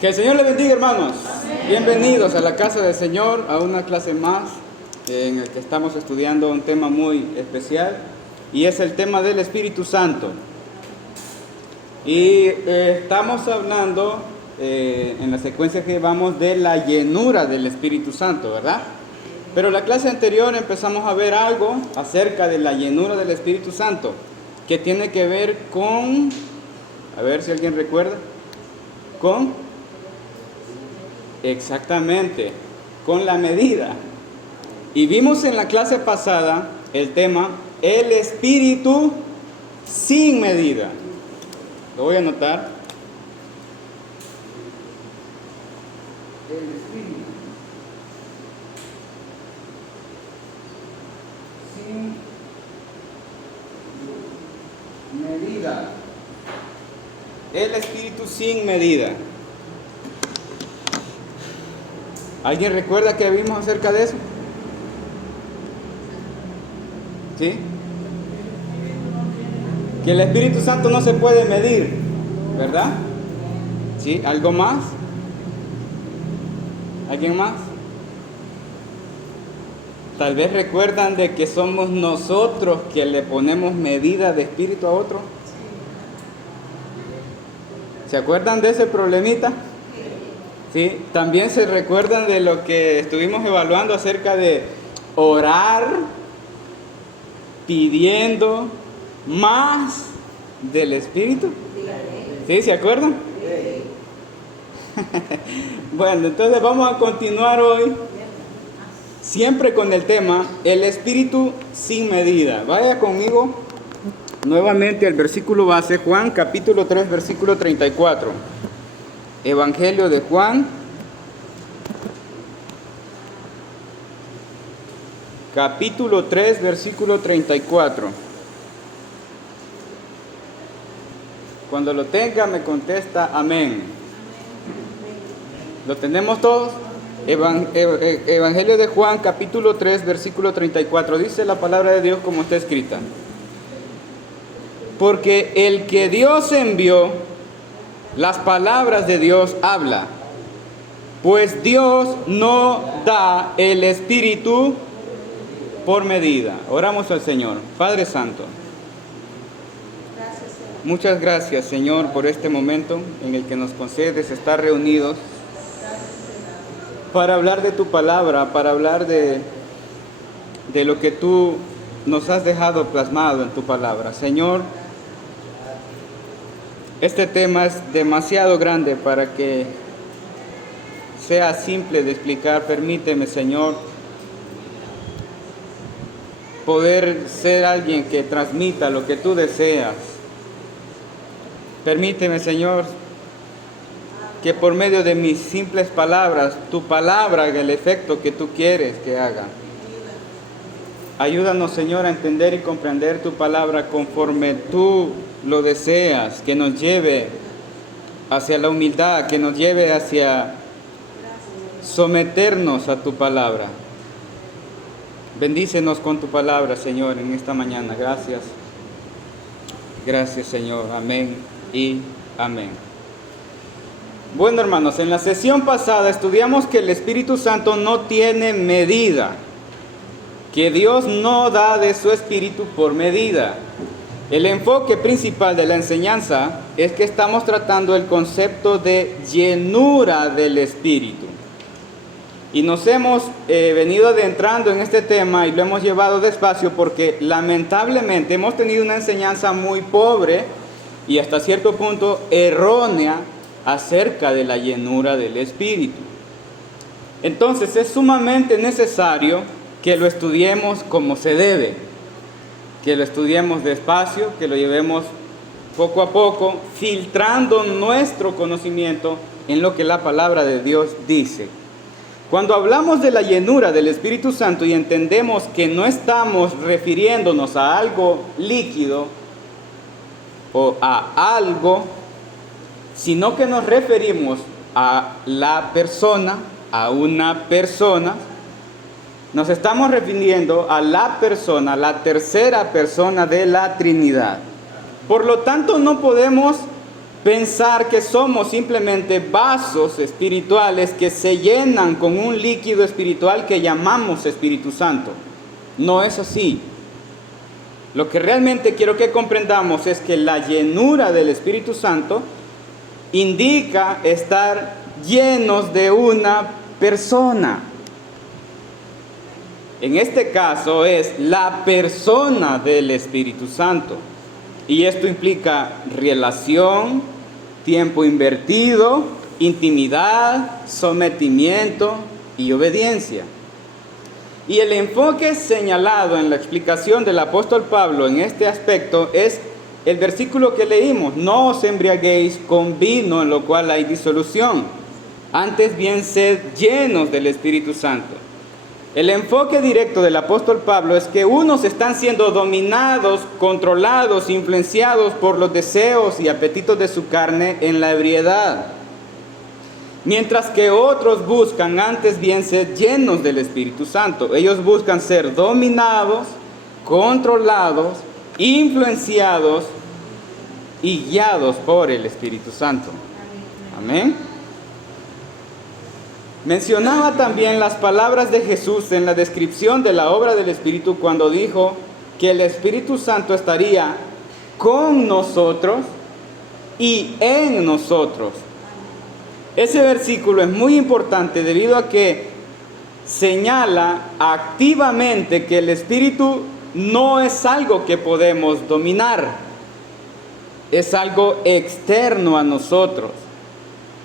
Que el Señor le bendiga, hermanos. Bienvenidos a la casa del Señor, a una clase más en el que estamos estudiando un tema muy especial y es el tema del Espíritu Santo. Y estamos hablando en la secuencia que vamos de la llenura del Espíritu Santo, ¿verdad? Pero la clase anterior empezamos a ver algo acerca de la llenura del Espíritu Santo que tiene que ver con, a ver si alguien recuerda, exactamente, con la medida. Y vimos en la clase pasada el tema, el Espíritu sin medida. Lo voy a anotar. El Espíritu sin medida. El Espíritu sin medida. ¿Alguien recuerda que vimos acerca de eso? ¿Sí? Que el Espíritu Santo no se puede medir, ¿verdad? ¿Sí? ¿Algo más? ¿Alguien más? Tal vez recuerdan de que somos nosotros que le ponemos medida de espíritu a otro. ¿Se acuerdan de ese problemita? Sí, también se recuerdan de lo que estuvimos evaluando acerca de orar pidiendo más del Espíritu. ¿Sí? ¿Se acuerdan? Bueno, entonces vamos a continuar hoy siempre con el tema el Espíritu sin medida. Vaya conmigo nuevamente al versículo base, Juan capítulo 3, versículo 34. Evangelio de Juan, capítulo 3, versículo 34. Cuando lo tenga me contesta amén. ¿Lo tenemos todos? Evangelio de Juan, capítulo 3, versículo 34. Dice la palabra de Dios como está escrita. Porque el que Dios envió, las palabras de Dios habla, pues Dios no da el Espíritu por medida. Oramos al Señor. Padre Santo, muchas gracias, Señor, por este momento en el que nos concedes estar reunidos para hablar de tu palabra, para hablar de lo que tú nos has dejado plasmado en tu palabra. Señor, este tema es demasiado grande para que sea simple de explicar. Permíteme, Señor, poder ser alguien que transmita lo que tú deseas. Permíteme, Señor, que por medio de mis simples palabras, tu palabra haga el efecto que tú quieres que haga. Ayúdanos, Señor, a entender y comprender tu palabra conforme tú lo deseas, que nos lleve hacia la humildad, que nos lleve hacia someternos a tu palabra. Bendícenos con tu palabra, Señor, en esta mañana. Gracias. Gracias, Señor. Amén y amén. Bueno, hermanos, en la sesión pasada estudiamos que el Espíritu Santo no tiene medida, que Dios no da de su Espíritu por medida. El enfoque principal de la enseñanza es que estamos tratando el concepto de llenura del Espíritu. Y nos hemos venido adentrando en este tema y lo hemos llevado despacio porque lamentablemente hemos tenido una enseñanza muy pobre y hasta cierto punto errónea acerca de la llenura del Espíritu. Entonces es sumamente necesario que lo estudiemos como se debe. Que lo estudiemos despacio, que lo llevemos poco a poco, filtrando nuestro conocimiento en lo que la palabra de Dios dice. Cuando hablamos de la llenura del Espíritu Santo y entendemos que no estamos refiriéndonos a algo líquido o a algo, sino que nos referimos a la persona, a una persona, nos estamos refiriendo a la persona, la tercera persona de la Trinidad. Por lo tanto, no podemos pensar que somos simplemente vasos espirituales que se llenan con un líquido espiritual que llamamos Espíritu Santo. No es así. Lo que realmente quiero que comprendamos es que la llenura del Espíritu Santo indica estar llenos de una persona. En este caso es la persona del Espíritu Santo. Y esto implica relación, tiempo invertido, intimidad, sometimiento y obediencia. Y el enfoque señalado en la explicación del apóstol Pablo en este aspecto es el versículo que leímos: no os embriaguéis con vino en lo cual hay disolución, antes bien sed llenos del Espíritu Santo. El enfoque directo del apóstol Pablo es que unos están siendo dominados, controlados, influenciados por los deseos y apetitos de su carne en la ebriedad, mientras que otros buscan antes bien ser llenos del Espíritu Santo. Ellos buscan ser dominados, controlados, influenciados y guiados por el Espíritu Santo. Amén. Mencionaba también las palabras de Jesús en la descripción de la obra del Espíritu cuando dijo que el Espíritu Santo estaría con nosotros y en nosotros. Ese versículo es muy importante debido a que señala activamente que el Espíritu no es algo que podemos dominar, es algo externo a nosotros.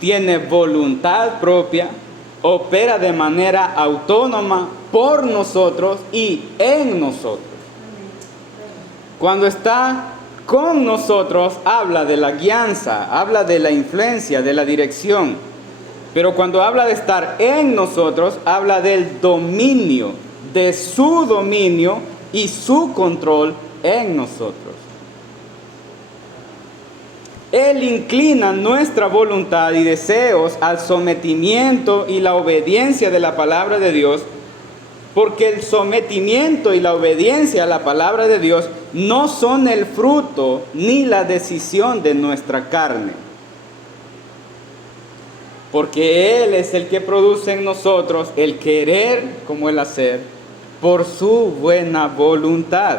Tiene voluntad propia, opera de manera autónoma por nosotros y en nosotros. Cuando está con nosotros, habla de la guianza, habla de la influencia, de la dirección. Pero cuando habla de estar en nosotros, habla del dominio, de su dominio y su control en nosotros. Él inclina nuestra voluntad y deseos al sometimiento y la obediencia de la palabra de Dios, porque el sometimiento y la obediencia a la palabra de Dios no son el fruto ni la decisión de nuestra carne, porque Él es el que produce en nosotros el querer como el hacer por su buena voluntad.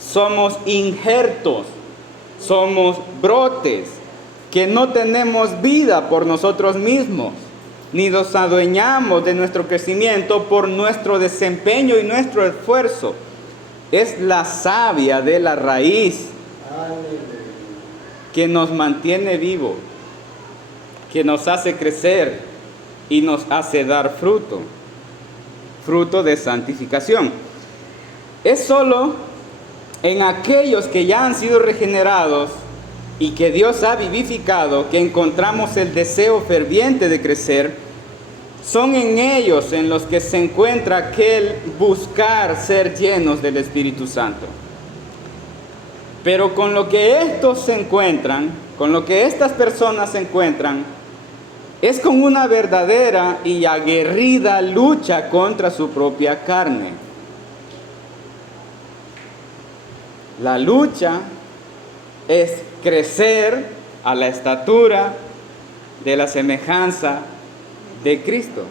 Somos injertos, somos brotes que no tenemos vida por nosotros mismos, ni nos adueñamos de nuestro crecimiento por nuestro desempeño y nuestro esfuerzo. Es la savia de la raíz que nos mantiene vivos, que nos hace crecer y nos hace dar fruto, fruto de santificación. Es solo en aquellos que ya han sido regenerados y que Dios ha vivificado que encontramos el deseo ferviente de crecer. Son en ellos en los que se encuentra aquel buscar ser llenos del Espíritu Santo. Pero con lo que estos se encuentran, con lo que estas personas se encuentran, es con una verdadera y aguerrida lucha contra su propia carne. La lucha es crecer a la estatura de la semejanza de Cristo.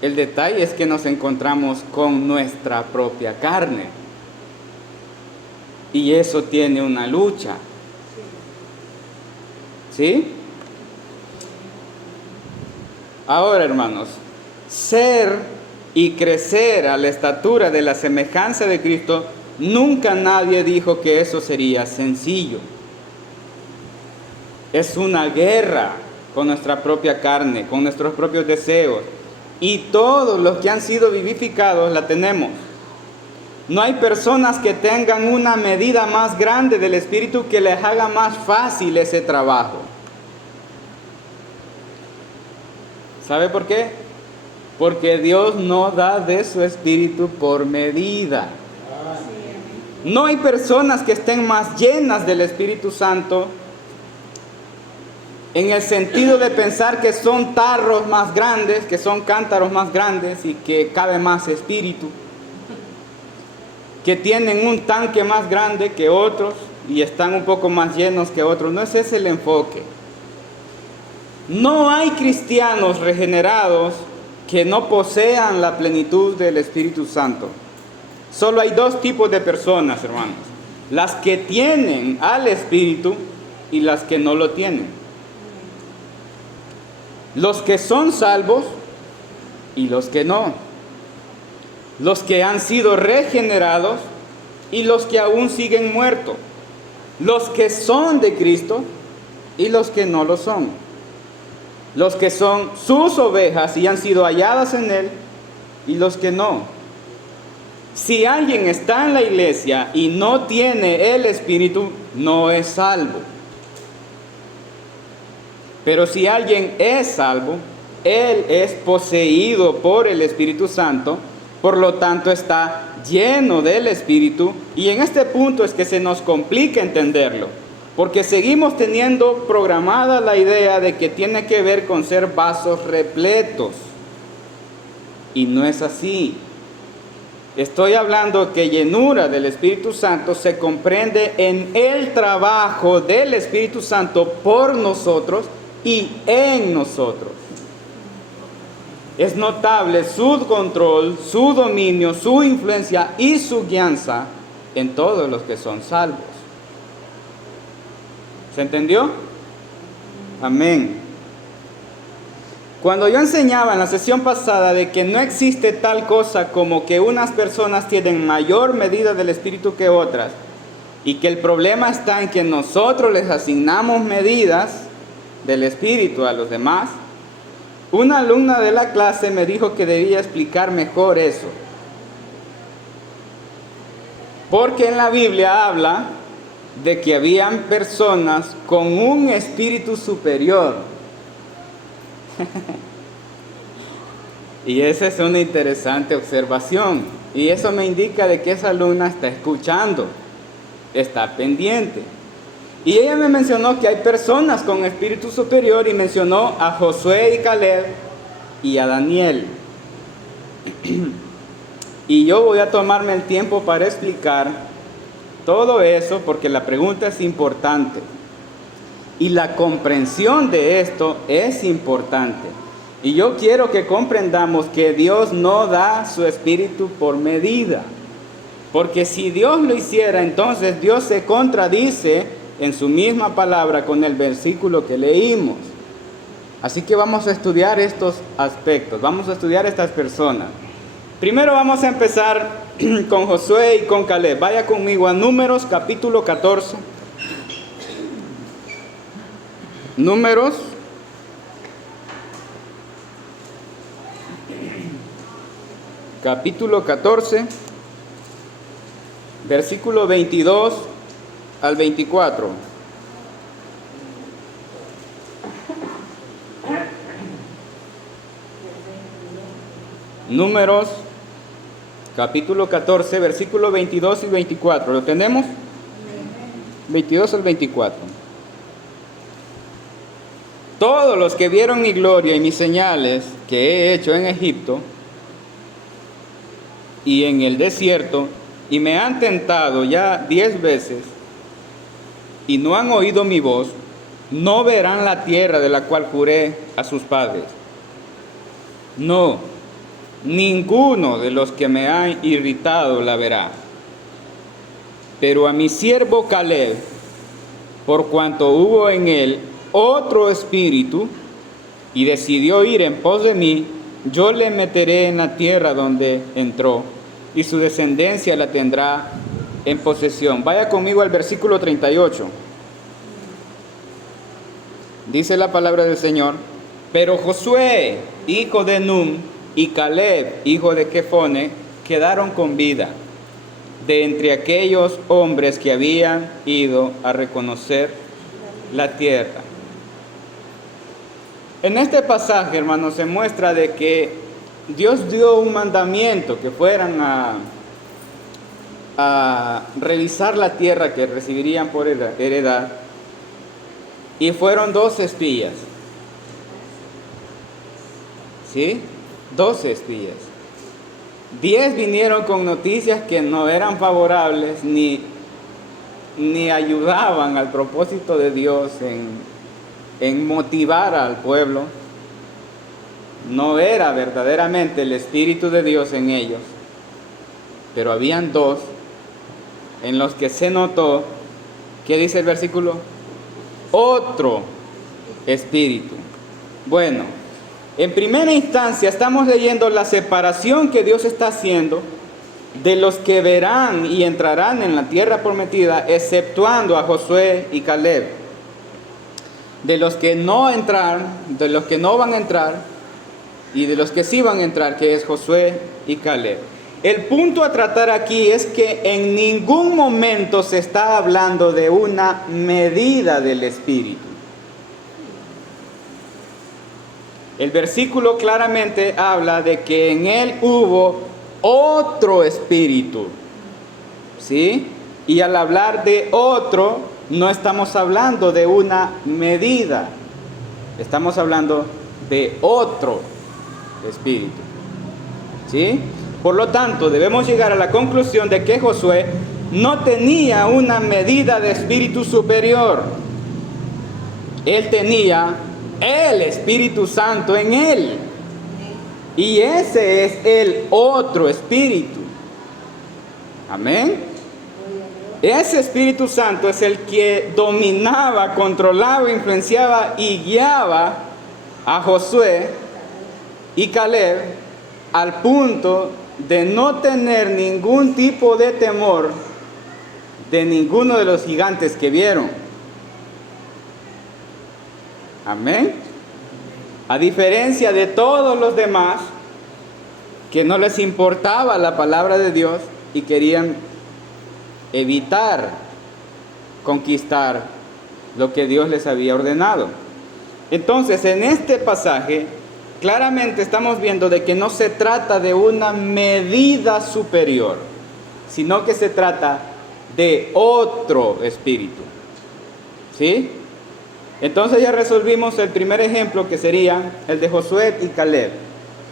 El detalle es que nos encontramos con nuestra propia carne. Y eso tiene una lucha. ¿Sí? Ahora, hermanos, ser y crecer a la estatura de la semejanza de Cristo, nunca nadie dijo que eso sería sencillo. Es una guerra con nuestra propia carne, con nuestros propios deseos. Y todos los que han sido vivificados la tenemos. No hay personas que tengan una medida más grande del Espíritu que les haga más fácil ese trabajo. ¿Sabe por qué? Porque Dios no da de su Espíritu por medida. No hay personas que estén más llenas del Espíritu Santo en el sentido de pensar que son tarros más grandes, que son cántaros más grandes y que cabe más espíritu, que tienen un tanque más grande que otros, y están un poco más llenos que otros. No es ese el enfoque. No hay cristianos regenerados que no posean la plenitud del Espíritu Santo. Solo hay dos tipos de personas, hermanos. Las que tienen al Espíritu y las que no lo tienen. Los que son salvos y los que no. Los que han sido regenerados y los que aún siguen muertos. Los que son de Cristo y los que no lo son. Los que son sus ovejas y han sido halladas en Él y los que no. Si alguien está en la iglesia y no tiene el Espíritu, no es salvo. Pero si alguien es salvo, él es poseído por el Espíritu Santo, por lo tanto está lleno del Espíritu, y en este punto es que se nos complica entenderlo, porque seguimos teniendo programada la idea de que tiene que ver con ser vasos repletos, y no es así. Estoy hablando que llenura del Espíritu Santo se comprende en el trabajo del Espíritu Santo por nosotros y en nosotros. Es notable su control, su dominio, su influencia y su guianza en todos los que son salvos. ¿Se entendió? Amén. Cuando yo enseñaba en la sesión pasada de que no existe tal cosa como que unas personas tienen mayor medida del Espíritu que otras, y que el problema está en que nosotros les asignamos medidas del Espíritu a los demás, una alumna de la clase me dijo que debía explicar mejor eso. Porque en la Biblia habla de que habían personas con un espíritu superior. Y esa es una interesante observación. Y eso me indica de que esa alumna está escuchando, está pendiente. Y ella me mencionó que hay personas con espíritu superior y mencionó a Josué y Caleb y a Daniel. Y yo voy a tomarme el tiempo para explicar todo eso porque la pregunta es importante. Y la comprensión de esto es importante. Y yo quiero que comprendamos que Dios no da su espíritu por medida. Porque si Dios lo hiciera, entonces Dios se contradice en su misma palabra con el versículo que leímos. Así que vamos a estudiar estos aspectos, vamos a estudiar estas personas. Primero vamos a empezar con Josué y con Caleb. Vaya conmigo a Números capítulo 14. Números capítulo 14, versículo 22 al 24. Números capítulo 14, versículo 22 y 24. ¿Lo tenemos? 22 al 24. Todos los que vieron mi gloria y mis señales que he hecho en Egipto y en el desierto, y me han tentado ya 10 veces, y no han oído mi voz, no verán la tierra de la cual juré a sus padres. No, ninguno de los que me han irritado la verá. Pero a mi siervo Caleb, por cuanto hubo en él otro espíritu, y decidió ir en pos de mí, yo le meteré en la tierra donde entró, y su descendencia la tendrá en posesión. Vaya conmigo al versículo 38. Dice la palabra del Señor: pero Josué, hijo de Nun, y Caleb, hijo de Jefone, quedaron con vida de entre aquellos hombres que habían ido a reconocer la tierra. En este pasaje, hermanos, se muestra de que Dios dio un mandamiento que fueran a revisar la tierra que recibirían por heredad, y fueron 12 espías. ¿Sí? 12 espías. 10 vinieron con noticias que no eran favorables, ni ni ayudaban al propósito de Dios en motivar al pueblo. No era verdaderamente el Espíritu de Dios en ellos, pero habían dos en los que se notó, ¿qué dice el versículo? Otro espíritu. Bueno, en primera instancia estamos leyendo la separación que Dios está haciendo de los que verán y entrarán en la tierra prometida, exceptuando a Josué y Caleb. De los que no entraron, de los que no van a entrar y de los que sí van a entrar, que es Josué y Caleb. El punto a tratar aquí es que en ningún momento se está hablando de una medida del Espíritu. El versículo claramente habla de que en él hubo otro espíritu, ¿sí? Y al hablar de otro, no estamos hablando de una medida, estamos hablando de otro espíritu, ¿sí? Por lo tanto, debemos llegar a la conclusión de que Josué no tenía una medida de espíritu superior. Él tenía el Espíritu Santo en él. Y ese es el otro espíritu. Amén. Ese Espíritu Santo es el que dominaba, controlaba, influenciaba y guiaba a Josué y Caleb al punto de no tener ningún tipo de temor de ninguno de los gigantes que vieron. Amén. A diferencia de todos los demás que no les importaba la palabra de Dios y querían evitar conquistar lo que Dios les había ordenado. Entonces, en este pasaje claramente estamos viendo de que no se trata de una medida superior, sino que se trata de otro espíritu. ¿Sí? Entonces ya resolvimos el primer ejemplo, que sería el de Josué y Caleb.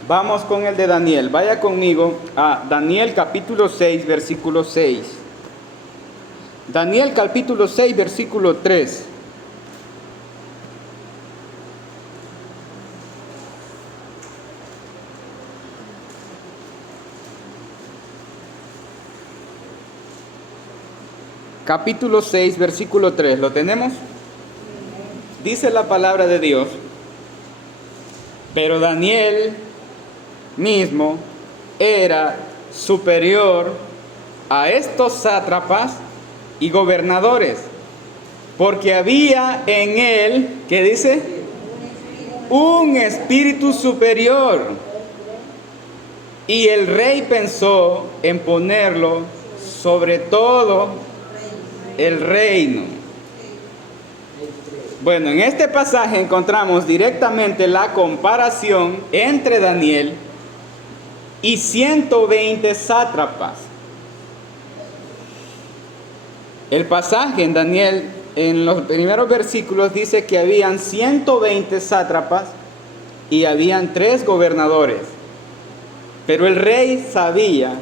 Vamos con el de Daniel. Vaya conmigo a Daniel capítulo 6, versículo 6. Daniel capítulo 6, versículo 3. Capítulo 6, versículo 3. ¿Lo tenemos? Dice la palabra de Dios: pero Daniel mismo era superior a estos sátrapas y gobernadores, porque había en él, ¿qué dice? Un espíritu superior. Y el rey pensó en ponerlo sobre todo el reino. Bueno, en este pasaje encontramos directamente la comparación entre Daniel y 120 sátrapas. El pasaje en Daniel, en los primeros versículos, dice que habían 120 sátrapas y habían 3 gobernadores. Pero el rey sabía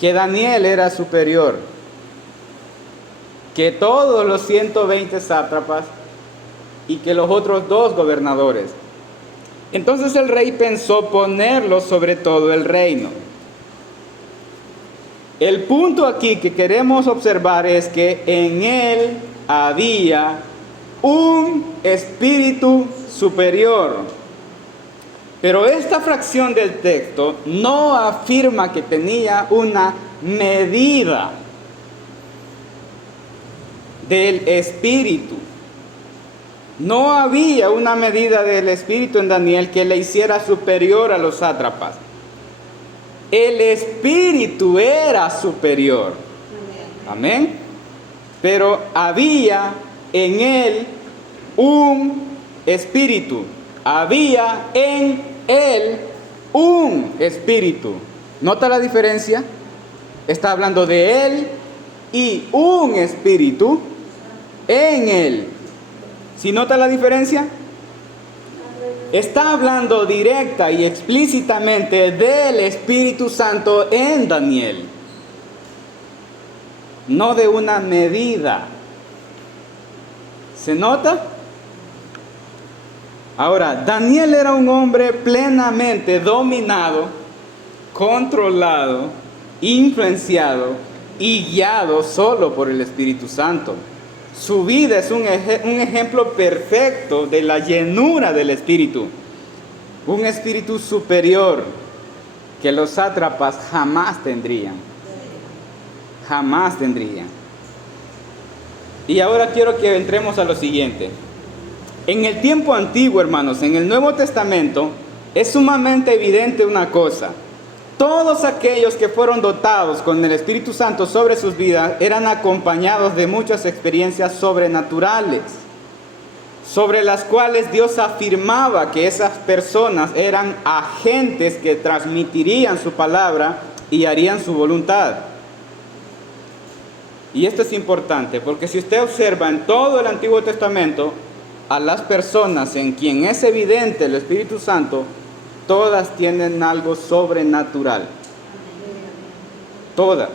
que Daniel era superior, que todos los 120 sátrapas y que los otros 2 gobernadores. Entonces el rey pensó ponerlo sobre todo el reino. El punto aquí que queremos observar es que en él había un espíritu superior. Pero esta fracción del texto no afirma que tenía una medida del espíritu. No había una medida del espíritu en Daniel que le hiciera superior a los sátrapas. El espíritu era superior. Amén. Pero había en él un espíritu. Había en él un espíritu. ¿Nota la diferencia? Está hablando de él y un espíritu en él. ¿Sí nota la diferencia? Está hablando directa y explícitamente del Espíritu Santo en Daniel. no de una medida. ¿Se nota? Ahora, Daniel era un hombre plenamente dominado, controlado, influenciado y guiado solo por el Espíritu Santo. Su vida es un ejemplo perfecto de la llenura del Espíritu. Un espíritu superior que los sátrapas jamás tendrían. Jamás tendrían. Y ahora quiero que entremos a lo siguiente. En el tiempo antiguo, hermanos, en el Nuevo Testamento, es sumamente evidente una cosa. Todos aquellos que fueron dotados con el Espíritu Santo sobre sus vidas eran acompañados de muchas experiencias sobrenaturales, sobre las cuales Dios afirmaba que esas personas eran agentes que transmitirían su palabra y harían su voluntad. Y esto es importante, porque si usted observa en todo el Antiguo Testamento, a las personas en quien es evidente el Espíritu Santo, todas tienen algo sobrenatural. Todas.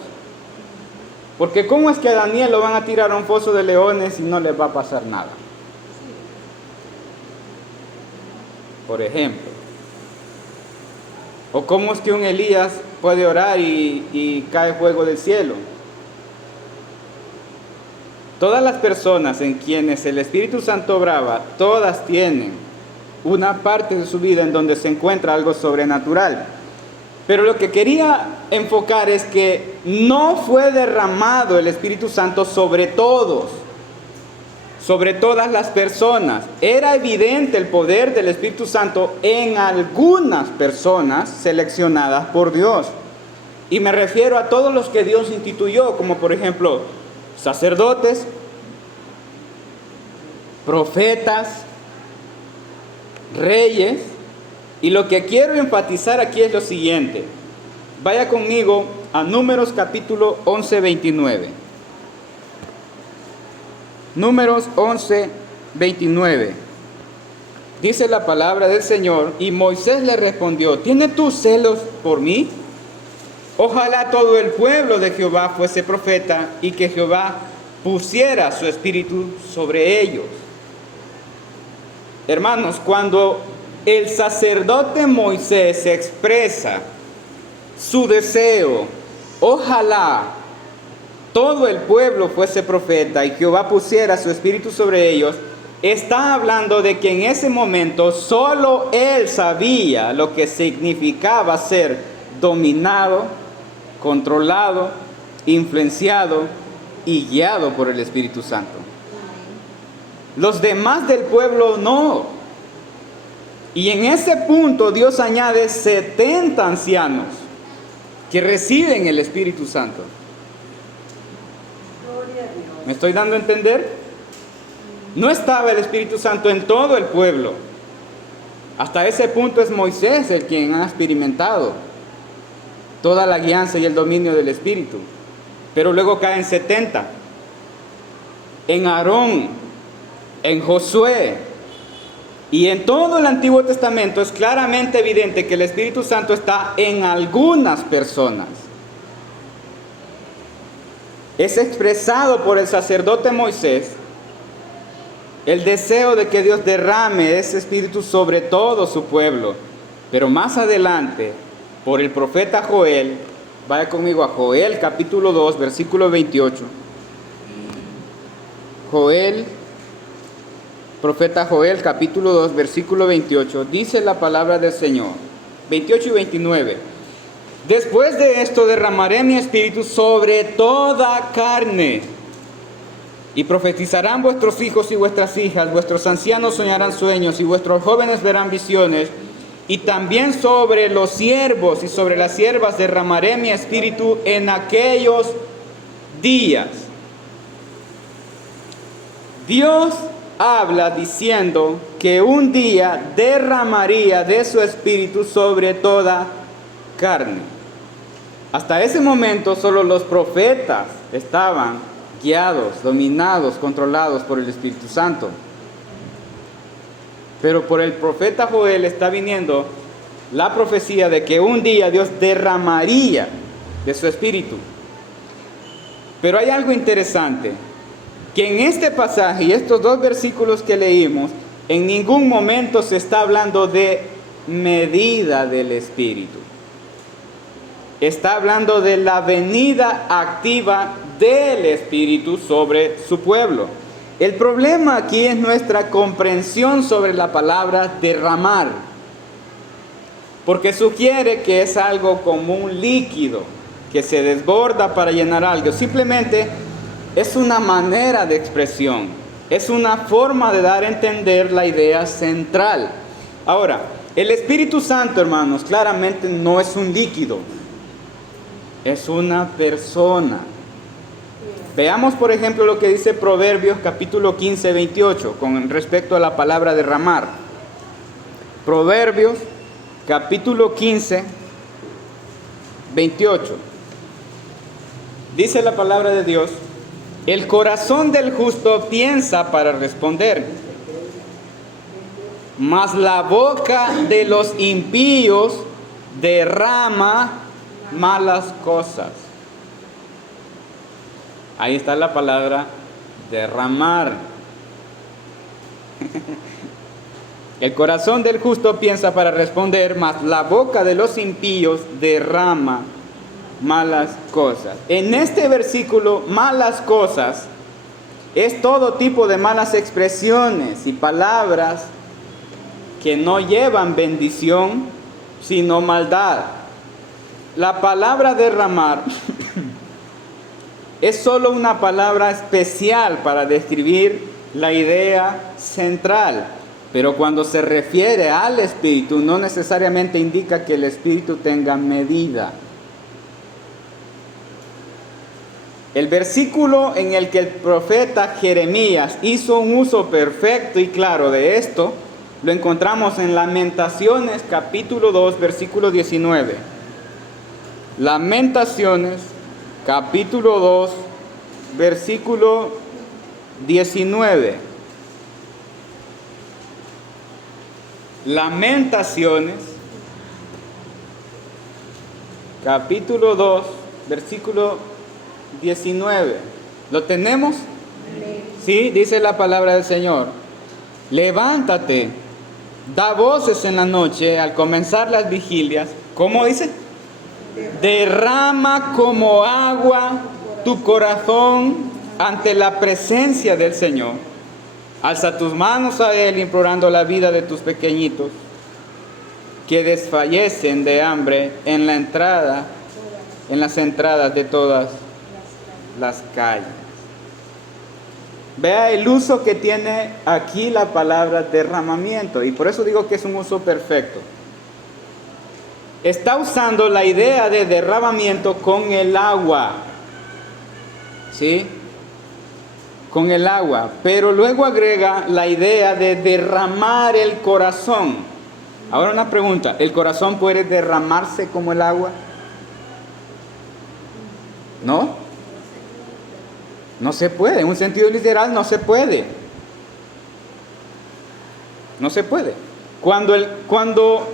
Porque ¿cómo es que a Daniel lo van a tirar a un foso de leones y no les va a pasar nada? Por ejemplo. ¿O cómo es que un Elías puede orar y cae fuego del cielo? Todas las personas en quienes el Espíritu Santo obraba, todas tienen una parte de su vida en donde se encuentra algo sobrenatural. Pero lo que quería enfocar es que no fue derramado el Espíritu Santo sobre todos, sobre todas las personas. Era evidente el poder del Espíritu Santo en algunas personas seleccionadas por Dios. Y me refiero a todos los que Dios instituyó, como por ejemplo sacerdotes, profetas, reyes. Y lo que quiero enfatizar aquí es lo siguiente. Vaya conmigo a Números capítulo 11, 29. Números 11, 29. Dice la palabra del Señor: y Moisés le respondió: ¿tienes tú celos por mí? Ojalá todo el pueblo de Jehová fuese profeta y que Jehová pusiera su espíritu sobre ellos. Hermanos, cuando el sacerdote Moisés expresa su deseo, ojalá todo el pueblo fuese profeta y Jehová pusiera su espíritu sobre ellos, está hablando de que en ese momento solo él sabía lo que significaba ser dominado, controlado, influenciado y guiado por el Espíritu Santo. Los demás del pueblo no. Y en ese punto Dios añade 70 ancianos que reciben el Espíritu Santo. ¿Me estoy dando a entender? No estaba el Espíritu Santo en todo el pueblo. Hasta ese punto es Moisés el quien ha experimentado toda la guianza y el dominio del Espíritu. Pero luego caen 70. En Aarón, en Josué y en todo el Antiguo Testamento es claramente evidente que el Espíritu Santo está en algunas personas. Es expresado por el sacerdote Moisés el deseo de que Dios derrame ese Espíritu sobre todo su pueblo. Pero más adelante, por el profeta Joel, vaya conmigo a Joel capítulo 2, versículo 28. Profeta Joel capítulo 2, versículo 28, dice la palabra del Señor, 28 y 29. Después de esto derramaré mi espíritu sobre toda carne, y profetizarán vuestros hijos y vuestras hijas, vuestros ancianos soñarán sueños, y vuestros jóvenes verán visiones, y también sobre los siervos y sobre las siervas derramaré mi espíritu en aquellos días. Dios habla diciendo que un día derramaría de su espíritu sobre toda carne. Hasta ese momento solo los profetas estaban guiados, dominados, controlados por el Espíritu Santo. Pero por el profeta Joel está viniendo la profecía de que un día Dios derramaría de su espíritu. Pero hay algo interesante, que en este pasaje y estos dos versículos que leímos, en ningún momento se está hablando de medida del Espíritu. Está hablando de la venida activa del Espíritu sobre su pueblo. El problema aquí es nuestra comprensión sobre la palabra derramar, porque sugiere que es algo como un líquido que se desborda para llenar algo. Simplemente es una manera de expresión, es una forma de dar a entender la idea central. Ahora, el Espíritu Santo, hermanos, claramente no es un líquido, es una persona. Veamos, por ejemplo, lo que dice Proverbios capítulo 15, 28, con respecto a la palabra derramar. Proverbios capítulo 15, 28. Dice la palabra de Dios: el corazón del justo piensa para responder, mas la boca de los impíos derrama malas cosas. Ahí está la palabra derramar. El corazón del justo piensa para responder, mas la boca de los impíos derrama malas cosas. En este versículo, malas cosas es todo tipo de malas expresiones y palabras que no llevan bendición, sino maldad. La palabra derramar es solo una palabra especial para describir la idea central, pero cuando se refiere al Espíritu, no necesariamente indica que el Espíritu tenga medida. El versículo en el que el profeta Jeremías hizo un uso perfecto y claro de esto, lo encontramos en Lamentaciones capítulo 2, versículo 19. Lamentaciones capítulo 2, versículo 19. Lamentaciones capítulo 2, versículo 19. ¿Lo tenemos? Sí, dice la palabra del Señor: levántate, da voces en la noche al comenzar las vigilias. ¿Cómo dice? Derrama como agua tu corazón ante la presencia del Señor. Alza tus manos a Él implorando la vida de tus pequeñitos que desfallecen de hambre en las entradas de todas las calles. Vea el uso que tiene aquí la palabra derramamiento, y por eso digo que es un uso perfecto. Está usando la idea de derramamiento con el agua, ¿sí? Con el agua, pero luego agrega la idea de derramar el corazón. Ahora una pregunta: ¿el corazón puede derramarse como el agua? ¿No? No se puede, en un sentido literal no se puede. No se puede. Cuando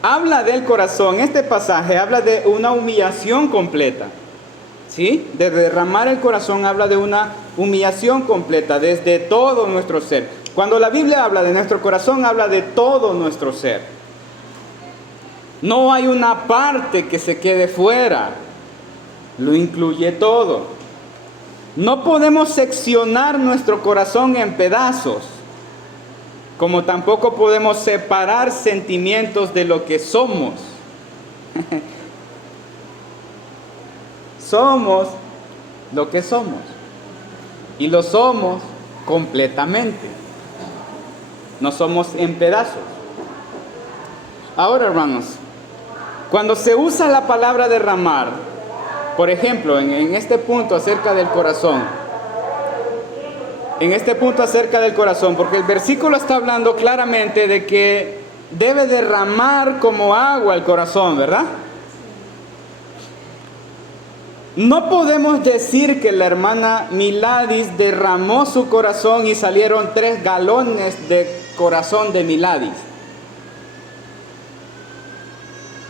habla del corazón, este pasaje habla de una humillación completa. ¿Sí? De derramar el corazón habla de una humillación completa desde todo nuestro ser. Cuando la Biblia habla de nuestro corazón, habla de todo nuestro ser. No hay una parte que se quede fuera, lo incluye todo. No podemos seccionar nuestro corazón en pedazos, como tampoco podemos separar sentimientos de lo que somos. Somos lo que somos, y lo somos completamente. No somos en pedazos. Ahora, hermanos, cuando se usa la palabra derramar, por ejemplo, en este punto acerca del corazón, porque el versículo está hablando claramente de que debe derramar como agua el corazón, ¿verdad? No podemos decir que la hermana Miladis derramó su corazón y salieron 3 galones de corazón de Miladis,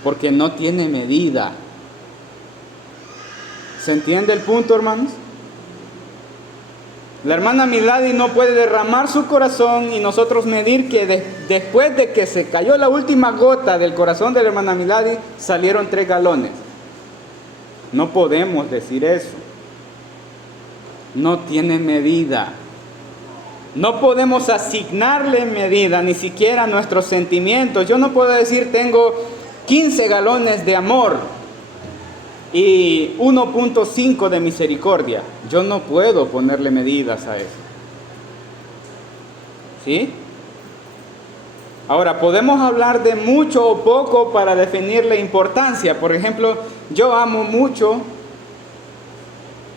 porque no tiene medida. ¿Se entiende el punto, hermanos? La hermana Milady no puede derramar su corazón y nosotros medir que después de que se cayó la última gota del corazón de la hermana Milady, salieron 3 galones. No podemos decir eso. No tiene medida. No podemos asignarle medida, ni siquiera a nuestros sentimientos. Yo no puedo decir tengo 15 galones de amor y 1.5 de misericordia. Yo no puedo ponerle medidas a eso. ¿Sí? Ahora, podemos hablar de mucho o poco para definir la importancia. Por ejemplo, yo amo mucho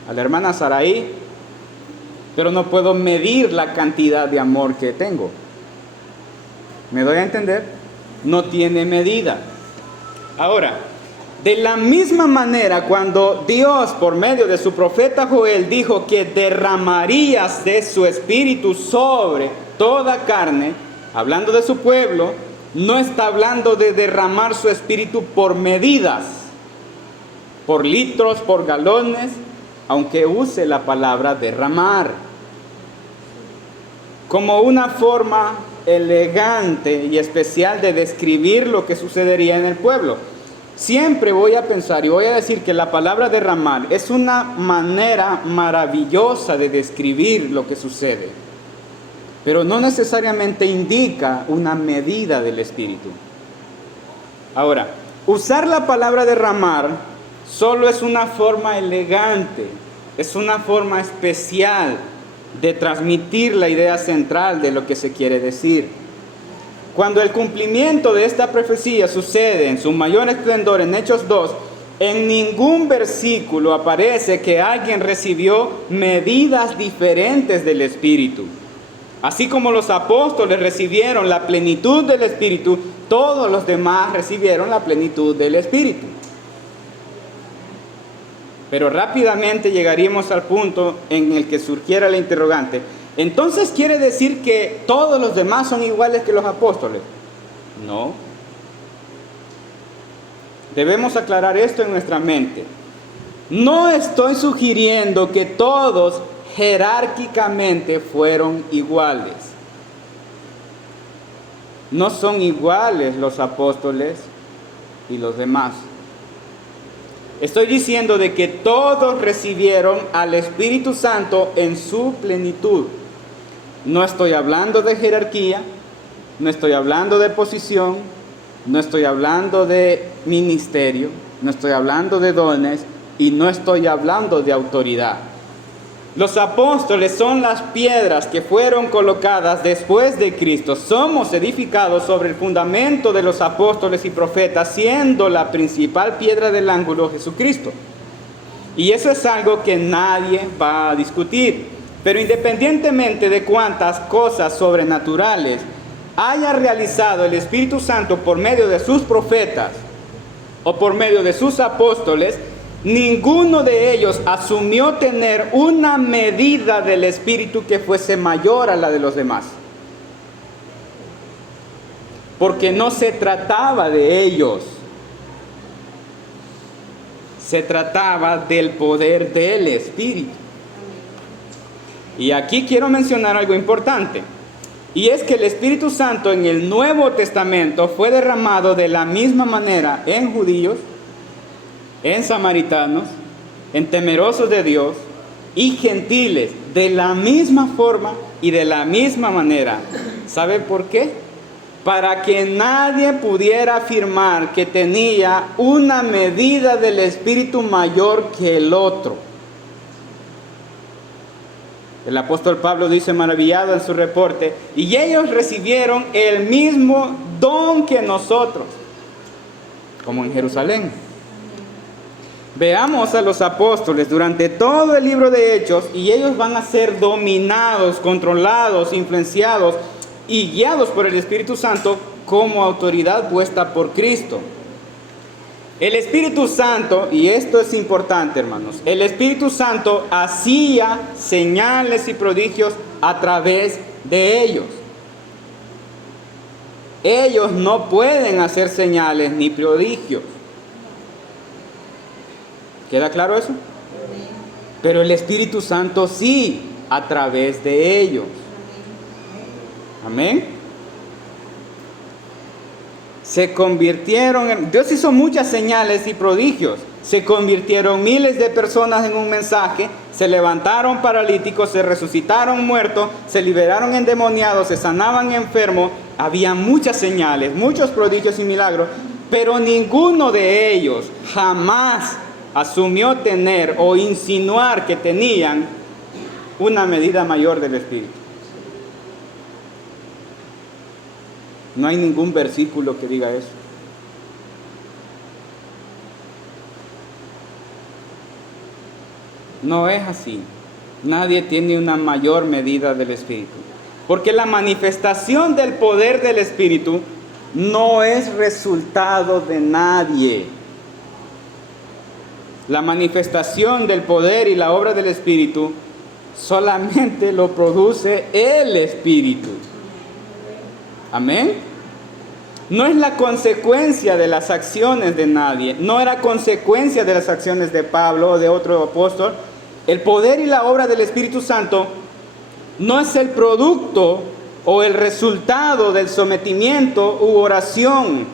a la hermana Saraí, pero no puedo medir la cantidad de amor que tengo. ¿Me doy a entender? No tiene medida. Ahora, de la misma manera, cuando Dios, por medio de su profeta Joel, dijo que derramarías de su espíritu sobre toda carne, hablando de su pueblo, no está hablando de derramar su espíritu por medidas, por litros, por galones, aunque use la palabra derramar, como una forma elegante y especial de describir lo que sucedería en el pueblo. Siempre voy a pensar y voy a decir que la palabra derramar es una manera maravillosa de describir lo que sucede, pero no necesariamente indica una medida del espíritu. Ahora, usar la palabra derramar solo es una forma elegante, es una forma especial de transmitir la idea central de lo que se quiere decir. Cuando el cumplimiento de esta profecía sucede en su mayor esplendor en Hechos 2, en ningún versículo aparece que alguien recibió medidas diferentes del Espíritu. Así como los apóstoles recibieron la plenitud del Espíritu, todos los demás recibieron la plenitud del Espíritu. Pero rápidamente llegaríamos al punto en el que surgiera la interrogante. Entonces, ¿quiere decir que todos los demás son iguales que los apóstoles? No. Debemos aclarar esto en nuestra mente. No estoy sugiriendo que todos jerárquicamente fueron iguales. No son iguales los apóstoles y los demás. Estoy diciendo de que todos recibieron al Espíritu Santo en su plenitud. No estoy hablando de jerarquía, no estoy hablando de posición, no estoy hablando de ministerio, no estoy hablando de dones y no estoy hablando de autoridad. Los apóstoles son las piedras que fueron colocadas después de Cristo. Somos edificados sobre el fundamento de los apóstoles y profetas, siendo la principal piedra del ángulo Jesucristo. Y eso es algo que nadie va a discutir. Pero independientemente de cuántas cosas sobrenaturales haya realizado el Espíritu Santo por medio de sus profetas o por medio de sus apóstoles, ninguno de ellos asumió tener una medida del Espíritu que fuese mayor a la de los demás. Porque no se trataba de ellos. Se trataba del poder del Espíritu. Y aquí quiero mencionar algo importante. Y es que el Espíritu Santo en el Nuevo Testamento fue derramado de la misma manera en judíos, en samaritanos, en temerosos de Dios y gentiles, de la misma forma y de la misma manera. ¿Sabe por qué? Para que nadie pudiera afirmar que tenía una medida del Espíritu mayor que el otro. El apóstol Pablo dice maravillado en su reporte, y ellos recibieron el mismo don que nosotros, como en Jerusalén. Veamos a los apóstoles durante todo el libro de Hechos, y ellos van a ser dominados, controlados, influenciados y guiados por el Espíritu Santo como autoridad puesta por Cristo. El Espíritu Santo, y esto es importante, hermanos, el Espíritu Santo hacía señales y prodigios a través de ellos. Ellos no pueden hacer señales ni prodigios. ¿Queda claro eso? Pero el Espíritu Santo sí. a través de ellos. Amén. Se convirtieron, Dios hizo muchas señales y prodigios. Se convirtieron miles de personas en un mensaje, se levantaron paralíticos, se resucitaron muertos, se liberaron endemoniados, se sanaban enfermos. Había muchas señales, muchos prodigios y milagros, pero ninguno de ellos jamás asumió tener o insinuar que tenían una medida mayor del Espíritu. No hay ningún versículo que diga eso. No es así. Nadie tiene una mayor medida del Espíritu. Porque la manifestación del poder del Espíritu no es resultado de nadie. La manifestación del poder y la obra del Espíritu solamente lo produce el Espíritu. Amén. No es la consecuencia de las acciones de nadie. No era consecuencia de las acciones de Pablo o de otro apóstol. El poder y la obra del Espíritu Santo no es el producto o el resultado del sometimiento u oración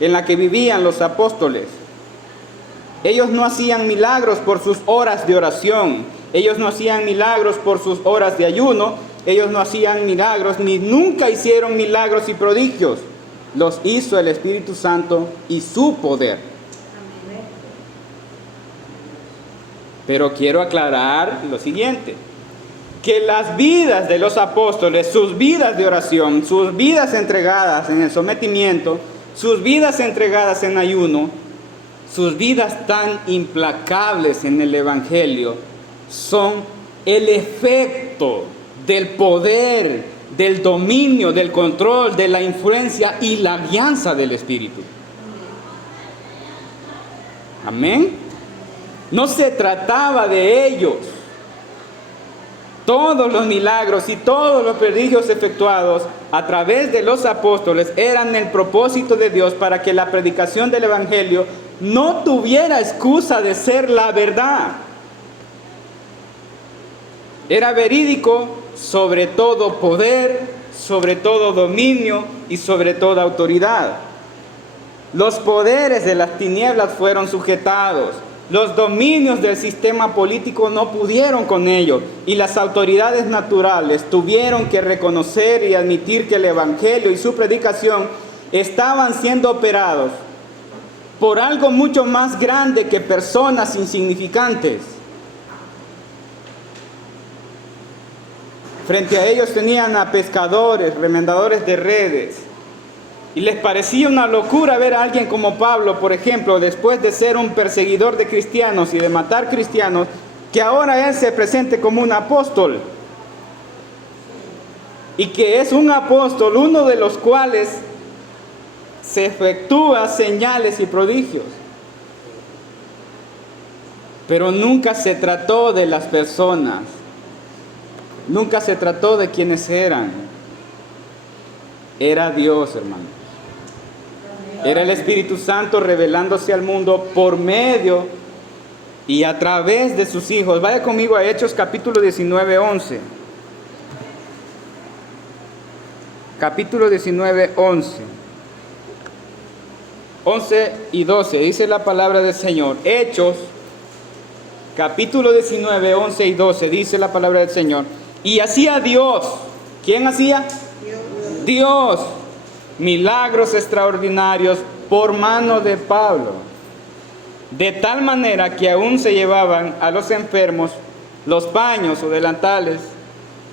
en la que vivían los apóstoles. Ellos no hacían milagros por sus horas de oración. Ellos no hacían milagros por sus horas de ayuno. Ellos no hacían milagros ni nunca hicieron milagros y prodigios. Los hizo el Espíritu Santo y su poder. Pero quiero aclarar lo siguiente, que las vidas de los apóstoles, sus vidas de oración, sus vidas entregadas en el sometimiento, sus vidas entregadas en ayuno, sus vidas tan implacables en el Evangelio, son el efecto del poder, del dominio, del control, de la influencia y la guianza del Espíritu. Amén. No se trataba de ellos. Todos los milagros y todos los prodigios efectuados a través de los apóstoles eran el propósito de Dios para que la predicación del Evangelio no tuviera excusa de ser la verdad. Era verídico sobre todo poder, sobre todo dominio y sobre toda autoridad. Los poderes de las tinieblas fueron sujetados. Los dominios del sistema político no pudieron con ello, y las autoridades naturales tuvieron que reconocer y admitir que el Evangelio y su predicación estaban siendo operados por algo mucho más grande que personas insignificantes. Frente a ellos tenían a pescadores, remendadores de redes. Y les parecía una locura ver a alguien como Pablo, por ejemplo, después de ser un perseguidor de cristianos y de matar cristianos, que ahora él se presente como un apóstol. Y que es un apóstol, uno de los cuales se efectúa señales y prodigios. Pero nunca se trató de las personas. Nunca se trató de quienes eran. Era Dios, hermano. Era el Espíritu Santo revelándose al mundo por medio y a través de sus hijos. Vaya conmigo a Hechos capítulo 19, 11. Capítulo 19, 11. 11 y 12. Dice la palabra del Señor. Hechos capítulo 19, 11 y 12. Dice la palabra del Señor. Y hacía Dios. ¿Quién hacía? Dios. Milagros extraordinarios por mano de Pablo, de tal manera que aún se llevaban a los enfermos los paños o delantales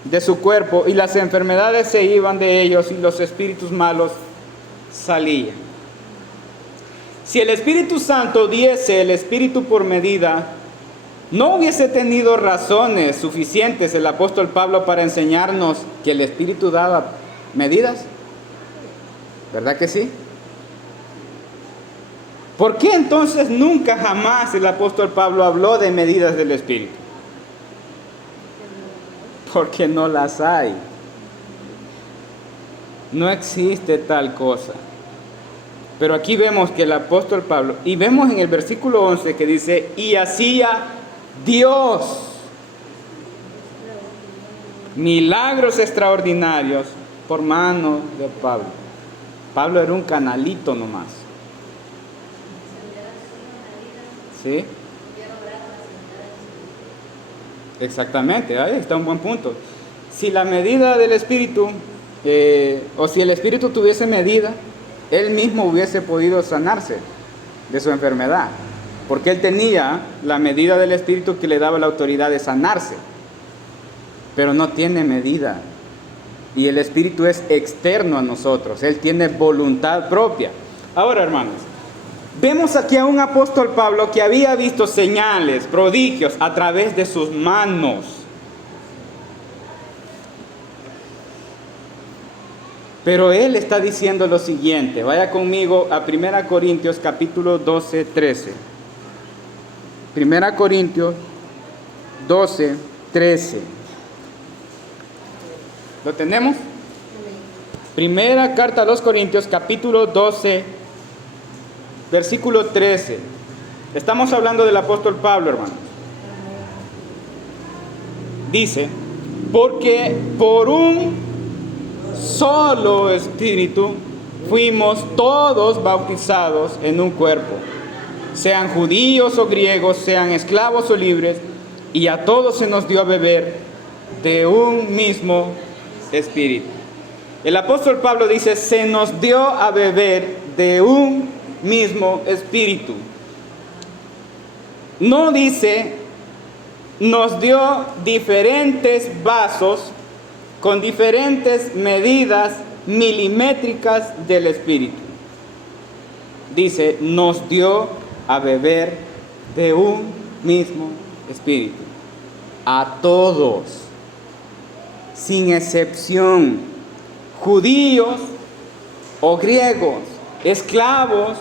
de su cuerpo, y las enfermedades se iban de ellos y los espíritus malos salían. Si el Espíritu Santo diese el Espíritu por medida, no hubiese tenido razones suficientes el apóstol Pablo para enseñarnos que el Espíritu daba medidas. ¿Verdad que sí? ¿Por qué entonces nunca jamás el apóstol Pablo habló de medidas del Espíritu? Porque no las hay. No existe tal cosa. Pero aquí vemos que el apóstol Pablo, y vemos en el versículo 11 que dice, y hacía Dios. milagros extraordinarios por mano de Pablo. Pablo era un canalito nomás. ¿Sí? Exactamente, ahí está un buen punto. Si la medida del Espíritu, o si el Espíritu tuviese medida, él mismo hubiese podido sanarse de su enfermedad, porque él tenía la medida del Espíritu que le daba la autoridad de sanarse, pero no tiene medida. Y el Espíritu es externo a nosotros, él tiene voluntad propia. Ahora, hermanos, vemos aquí a un apóstol Pablo que había visto señales, prodigios a través de sus manos. Pero él está diciendo lo siguiente. Vaya conmigo a 1 Corintios capítulo 12, 13. 1 Corintios 12, 13. ¿Lo tenemos? Primera carta a los Corintios capítulo 12, versículo 13. Estamos hablando del apóstol Pablo, hermanos. Dice, porque por un solo Espíritu fuimos todos bautizados en un cuerpo, sean judíos o griegos, sean esclavos o libres, y a todos se nos dio a beber de un mismo Espíritu. El apóstol Pablo dice, se nos dio a beber de un mismo Espíritu. No dice, nos dio diferentes vasos con diferentes medidas milimétricas del Espíritu. Dice, nos dio a beber de un mismo Espíritu. A todos, sin excepción, judíos o griegos, esclavos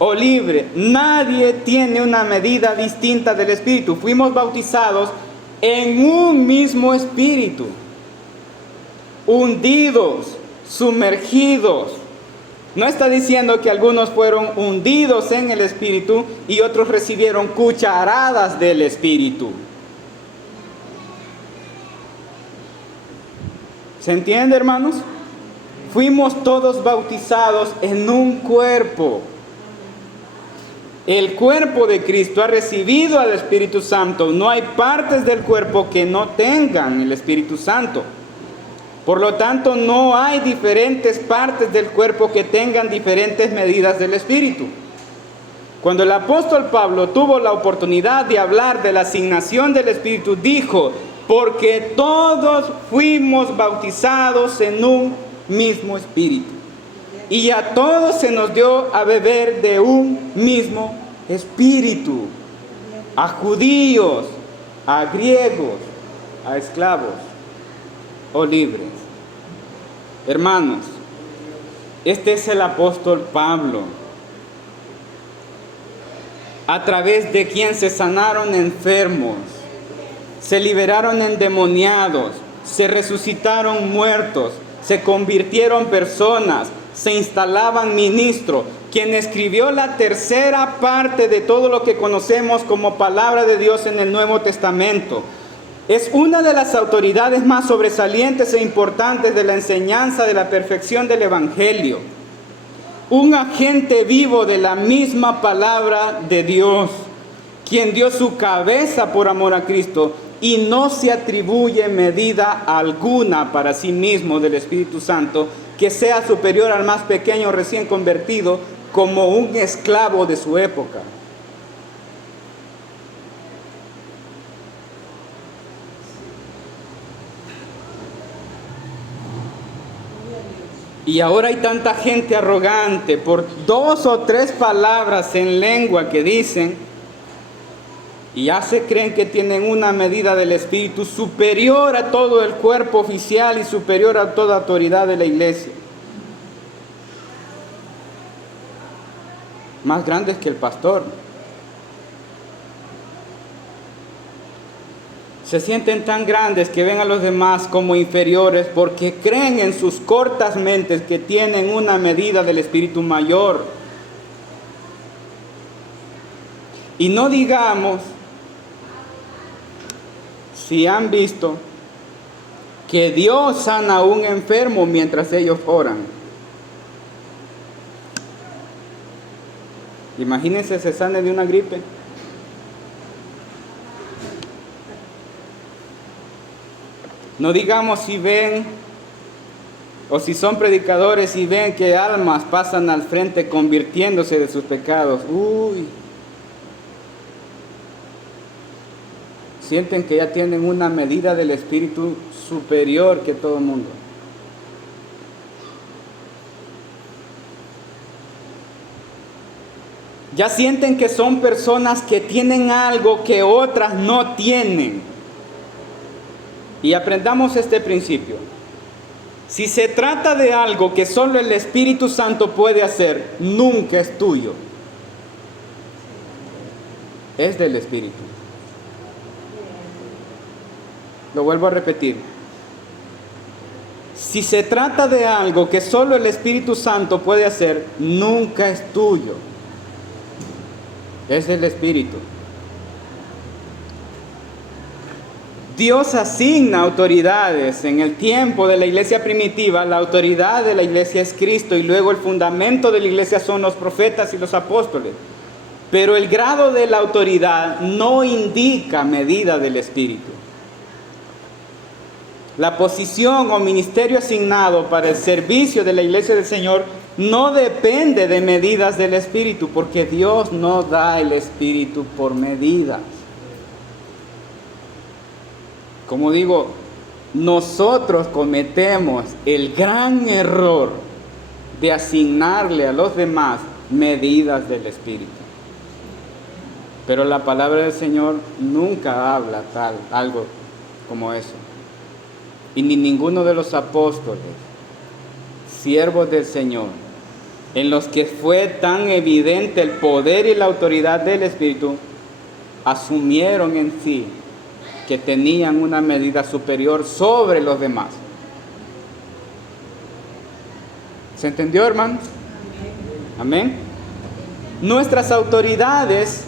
o libres. Nadie tiene una medida distinta del Espíritu. Fuimos bautizados en un mismo Espíritu. Hundidos, sumergidos. No está diciendo que algunos fueron hundidos en el Espíritu y otros recibieron cucharadas del Espíritu. ¿Se entiende, hermanos? Fuimos todos bautizados en un cuerpo. El cuerpo de Cristo ha recibido al Espíritu Santo. No hay partes del cuerpo que no tengan el Espíritu Santo. Por lo tanto, no hay diferentes partes del cuerpo que tengan diferentes medidas del Espíritu. Cuando el apóstol Pablo tuvo la oportunidad de hablar de la asignación del Espíritu, dijo, porque todos fuimos bautizados en un mismo Espíritu. Y a todos se nos dio a beber de un mismo Espíritu. A judíos, a griegos, a esclavos o libres. Hermanos, este es el apóstol Pablo, a través de quien se sanaron enfermos, se liberaron endemoniados, se resucitaron muertos, se convirtieron personas, se instalaban ministros, quien escribió la tercera parte de todo lo que conocemos como palabra de Dios en el Nuevo Testamento. Es una de las autoridades más sobresalientes e importantes de la enseñanza de la perfección del Evangelio. Un agente vivo de la misma palabra de Dios, quien dio su cabeza por amor a Cristo y no se atribuye medida alguna para sí mismo del Espíritu Santo que sea superior al más pequeño recién convertido, como un esclavo de su época. Y ahora hay tanta gente arrogante por 2 o 3 palabras en lengua que dicen y ya se creen que tienen una medida del Espíritu superior a todo el cuerpo oficial y superior a toda autoridad de la iglesia. Más grandes que el pastor. Se sienten tan grandes que ven a los demás como inferiores porque creen en sus cortas mentes que tienen una medida del Espíritu mayor. Y no digamos si han visto que Dios sana a un enfermo mientras ellos oran. Imagínense se sane de una gripe. No digamos si ven o si son predicadores y ven que almas pasan al frente convirtiéndose de sus pecados. Uy. Sienten que ya tienen una medida del Espíritu superior que todo el mundo. Ya sienten que son personas que tienen algo que otras no tienen. Y aprendamos este principio. Si se trata de algo que solo el Espíritu Santo puede hacer, nunca es tuyo. Es del Espíritu. Lo vuelvo a repetir. Si se trata de algo que solo el Espíritu Santo puede hacer, nunca es tuyo. Es del Espíritu. Dios asigna autoridades. En el tiempo de la iglesia primitiva, la autoridad de la iglesia es Cristo y luego el fundamento de la iglesia son los profetas y los apóstoles. Pero el grado de la autoridad no indica medida del Espíritu. La posición o ministerio asignado para el servicio de la iglesia del Señor no depende de medidas del Espíritu, porque Dios no da el Espíritu por medidas. Como digo, nosotros cometemos el gran error de asignarle a los demás medidas del Espíritu. Pero la palabra del Señor nunca habla algo como eso. Y ni ninguno de los apóstoles, siervos del Señor, en los que fue tan evidente el poder y la autoridad del Espíritu, asumieron en sí que tenían una medida superior sobre los demás. ¿Se entendió, hermanos? Amén. Nuestras autoridades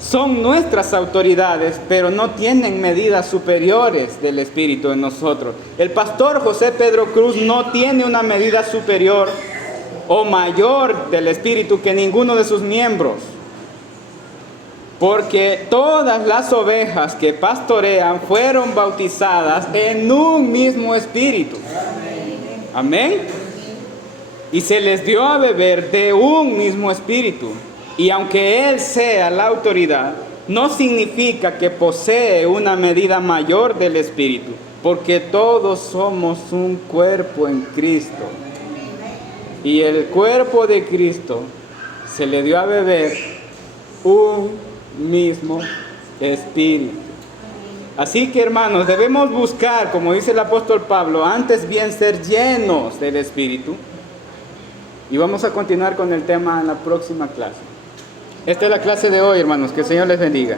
son nuestras autoridades, pero no tienen medidas superiores del Espíritu en nosotros. El pastor José Pedro Cruz no tiene una medida superior o mayor del Espíritu que ninguno de sus miembros. Porque todas las ovejas que pastorean fueron bautizadas en un mismo Espíritu. Amén. Y se les dio a beber de un mismo Espíritu. Y aunque Él sea la autoridad, no significa que posee una medida mayor del Espíritu, porque todos somos un cuerpo en Cristo. Y el cuerpo de Cristo se le dio a beber un mismo Espíritu. Así que, hermanos, debemos buscar, como dice el apóstol Pablo, antes bien ser llenos del Espíritu. Y vamos a continuar con el tema en la próxima clase. Esta es la clase de hoy, hermanos. Que el Señor les bendiga.